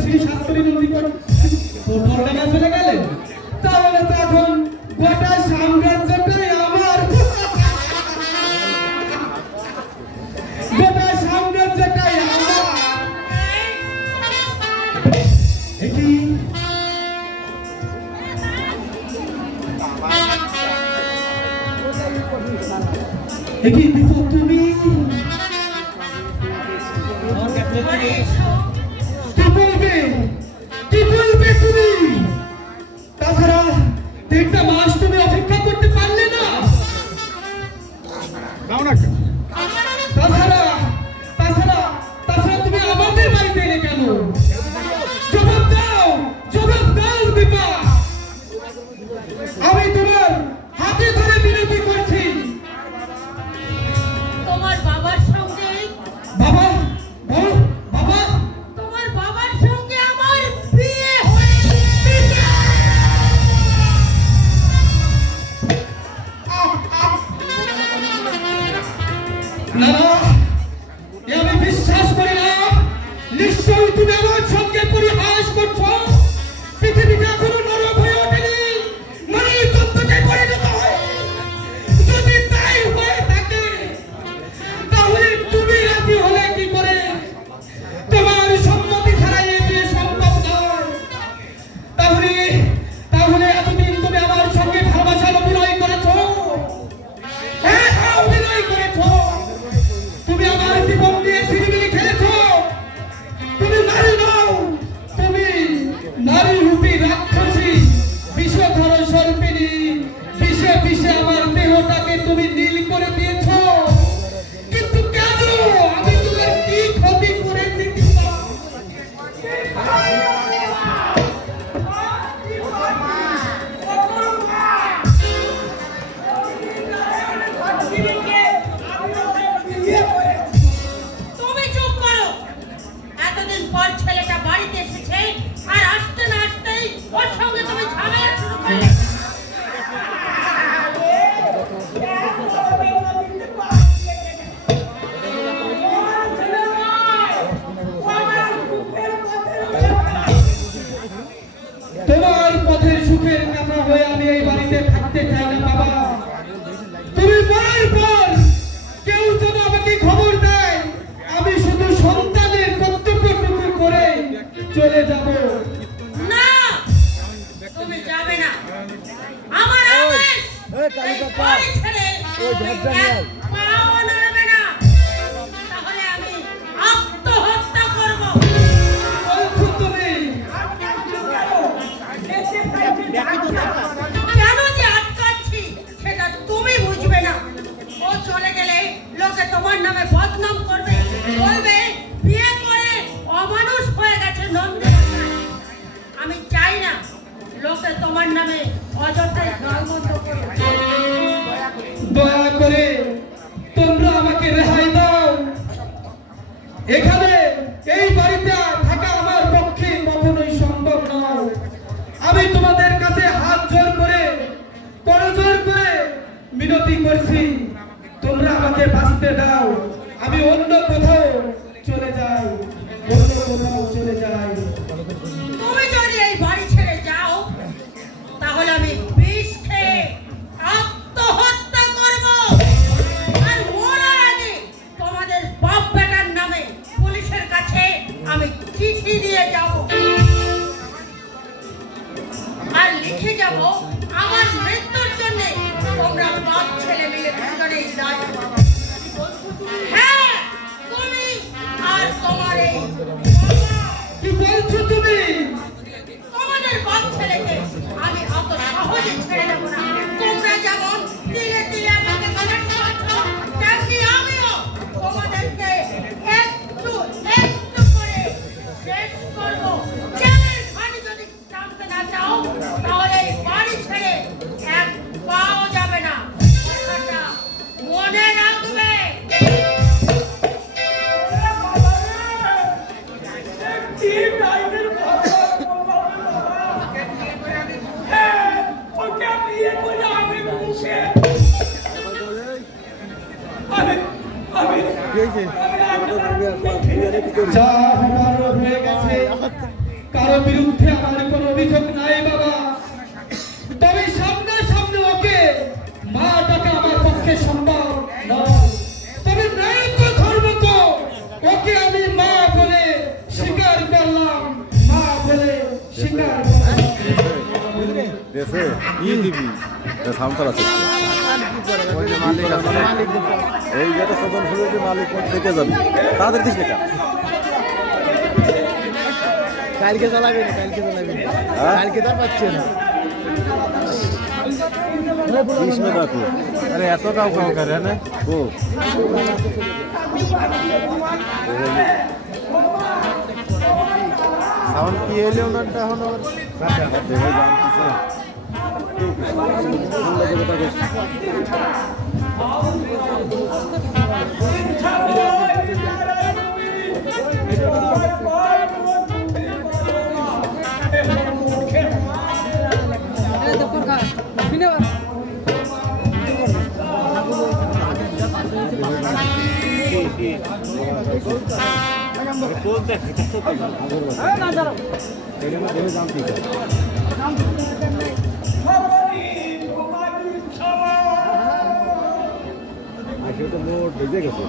শ্রী শাস্ত্রী নন্দীগণ কলকাতা চলে গেলেন, তাহলে তো এখন গোটা সাম্রাজ্যটাই আমার, গোটা সাম্রাজ্যটাই আমার। একই একই তুমি কি বলবে তুমি? তাছাড়া 1.5 মাস তুমি অপেক্ষা করতে পারলে না? তাছাড়া তাছাড়া তাছাড়া তুমি আমাদের বাড়িতে এলে কেন? জবাব দাও, জবাব দাও দীপা। আমি তোমার হাতে ধরে বিনতি করছি। তোমার বাবার সঙ্গে বাবা বল বাবা, তোমার বাবার সঙ্গে আমার বিয়ে হয়েছে। না না, এ আমি বিশ্বাস করি না। নিশ্চয়ই তুমি আমার সঙ্গে পরিহাস করছো। পৃথিবীতে এখনো নরক হয়ে ওঠেনি, নরকতন্ত্রকে পরিণত হয়নি। যদি তাই হয়ে থাকে তাহলে তুমি রাজি হলে কি করে? তোমার সম্মতি ছাড়া এ বিয়ে সম্ভব নয়। তাহলে তাহলে এতদিন তুমি আমার সঙ্গে ভালোবাসার অভিনয় করেছো। হ্যাঁ হ্যাঁ, অভিনয় করেছো। তুমি আমার জীবন দিয়ে সিনেমিনি খেলেছো। তুমি নারী নও, তুমি নারী রূপী রাক্ষসী, বিষধর সর্পিণী। বিষে বিষে আমার দেহটাকে তুমি নীল করে দিয়েছো। কিন্তু কেন? আমি তোমার কি ক্ষতি করেছি? তুমি চুপ করো। এতদিন পর ছেলেটা বাড়িতে এসেছে, আর আসতে না আসতেই ওর সঙ্গে তুমি ঝামেলা শুরু করলে। তোমার পথের সুখের কথা হয়ে আমি এই বাড়িতে থাকতে চাই না বাবা। তুমি বারবার কেউ যেন আমাকে খবর দেয়, আমি শুধু সন্তানের কর্তব্যটুকু করে চলে যাব। না, তুমি যাবে না। আমার আদেশ, এই বাড়ি ছেড়ে তুমি এক পাও নড়বে না। তাহলে আমি আত্মহত্যা করব। বলছো তুমি? কেন যে আটকাচ্ছি সেটা তুমি বুঝবে না। ও চলে গেলে লোকে তোমার নামে বদনাম করবে, বলবে বিয়ে করে অমানুষ হয়ে গেছে নন্দী। আমি চাই না লোকে তোমার নামে অযথাই গালমন্দ করবে। দয়া করে তোমরা আমাকে রেহাই দাও। এখানে এই বাড়িতে থাকা আমার পক্ষে কখনোই সম্ভব নয়। আমি তোমাদের কাছে হাত জোর করে, করজোর করে মিনতি করছি, তোমরা আমাকে বাঁচতে দাও। আমি অন্য কোথাও চলে যাই, অন্য কোথাও চলে যাই। তুমি যদি এই বাড়ি ছেড়ে যাও তাহলে আমি বিষ খেয়ে আত্মহত্যা করব। আর মরার আগে তোমাদের বাপ বেটার নামে পুলিশের কাছে আমি চিঠি দিয়ে যাব, আর লিখে যাব আমার মৃত্যুর জন্য তোমরা বাপ ছেলে মিলে দুজনেই দায়ী। হ্যাঁ, তুমি আর তোমার এই কি বলছো তুমি? তোমাদের বাপ ছেলেকে আমি অত সহজে ছেড়ে দেবো না। তোমরা যেমন তিলে তিলে আমাকে শেষ করছো, তেমনি আমিও তোমাদেরকে একটু একটু করে শেষ করবো। জেলের ঘানি যদি টানতে না চাও তাহলে এই বাড়ি ছেড়ে এক পাও যাবে না। কথাটা মনে রাখবে। যা হবার হয়ে গেছে, পক্ষে সম্ভব নয়। তবে ন্যায়িক ধর্ম তো ওকে আমি মা বলে স্বীকার করলাম, মা বলে স্বীকার করলাম। দেশে ই দিবি সাউন্ড চালাচ্ছে ওই যে মালিক আছে এই যেটা সদন ফুলের যে মালিক থেকে যাবে তাদের দিস লেখা কালকে চালাবি না, কালকে চালাবি না, কালকে তার পাচ্ছে না। কৃষ্ণ দেখো আরে এত কাউ কাউ করে না ও সাউন্ড কি এলো ওনারটা এখন আবার দেখে জানতেছে বেজে গেছে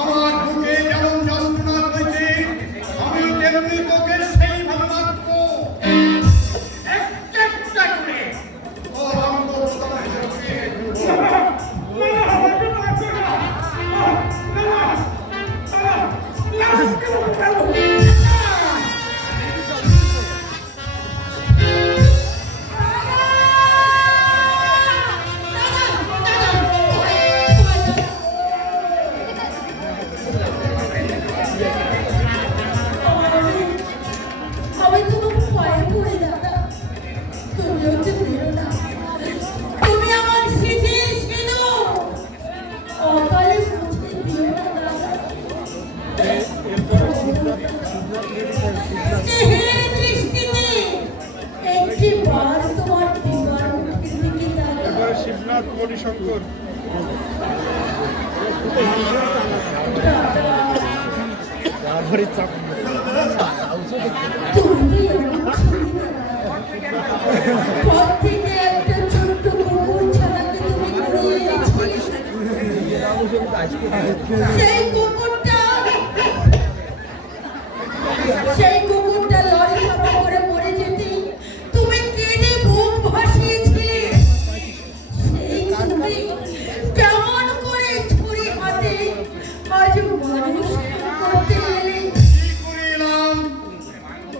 আমার বুকে যেমন যন্ত্রণা হয়েছে আমি তেমনি তোকে সেইভাবে মারব একটা করে তোর অঙ্গ শিবনাথ মণিশঙ্কর সেই কুকুরটা লরি চাপা করে মরে যেতে তুমি কেঁদে বুক ভাসিয়েছিলে। সেই তুমি কেমন করে ছুরি হাতে আজ মানুষ করতে এলে?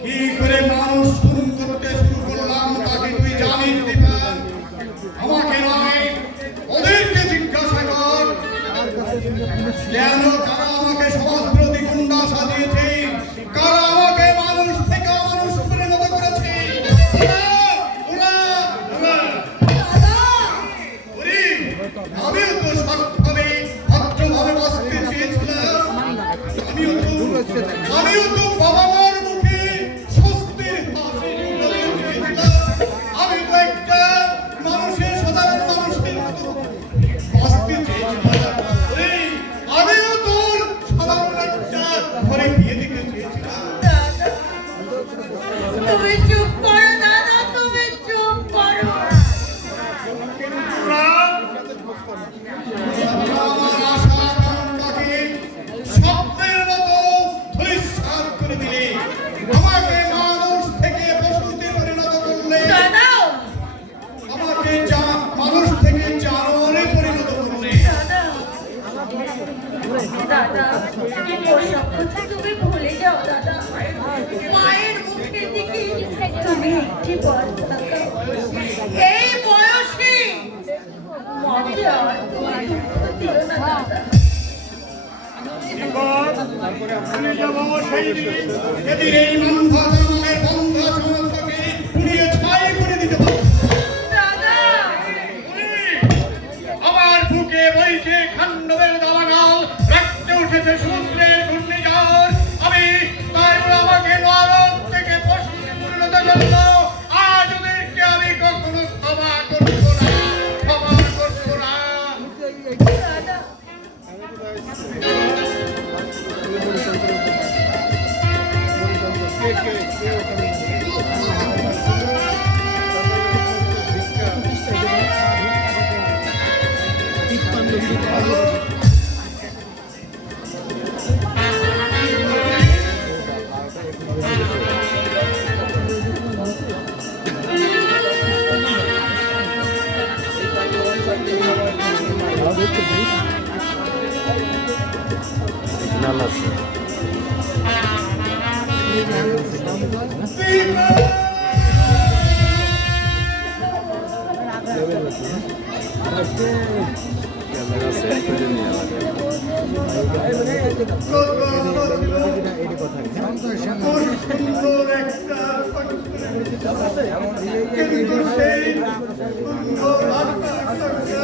কি করে মানুষ খুন করতে শুরু করলাম তাকে তুই জানিস দিবা? আমাকে নয় ওদেরকে জিজ্ঞাসা কর কেন কারা আমাকে সমাজবিরোধী গুন্ডা সাজিয়েছে, কারা আমাকে তুমি চুপ করো দাদা, তুমি চুপ করো। আমার আশা আকাঙ্ক্ষাকে স্বপ্নের মতো ধূলিসাৎ করে দিলে, আমাকে মানুষ থেকে পশুতে পরিণত করলে, দাদা, আমাকে মানুষ থেকে জানোয়ারে পরিণত করলে। দাদা, দাদা, ওসব কথা তুমি ভুলে যাও দাদা। মায়ের মুখের দিকে তুমি একটিবার তাকাও। এই বয়সে মাকে আর তুমি দুঃখ দিও না দাদা। যেদিন এই মানভাতার বন্ধ সমস্তকে পুড়িয়ে ছাই করে দিতে পারো। দাদা, আমার বুকে বইছে খান্ডবের দাবানল, রক্তে উঠেছে সমুদ্রের ঘূর্ণিঝড়। আমি তাই আমাকে নরক থেকে পশুতে পরিণত করলো। আজ ওদেরকে আমি কখনো ক্ষমা করবো না, ক্ষমা করবো না। দাদা, নালা আছে। ক্যামেরা সেট করে নিয়ে লাগে। সুন্দর একটা কিন্তু সেই সুন্দর আত্মাকে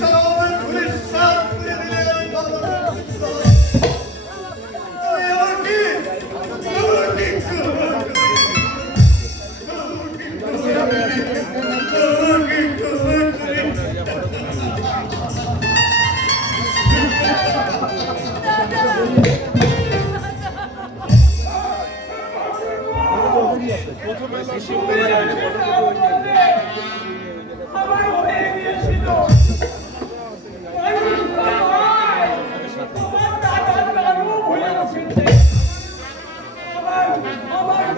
সবাই ধূলিসাৎ করে দিলে এই ভালোবাসা। আমাকে আমার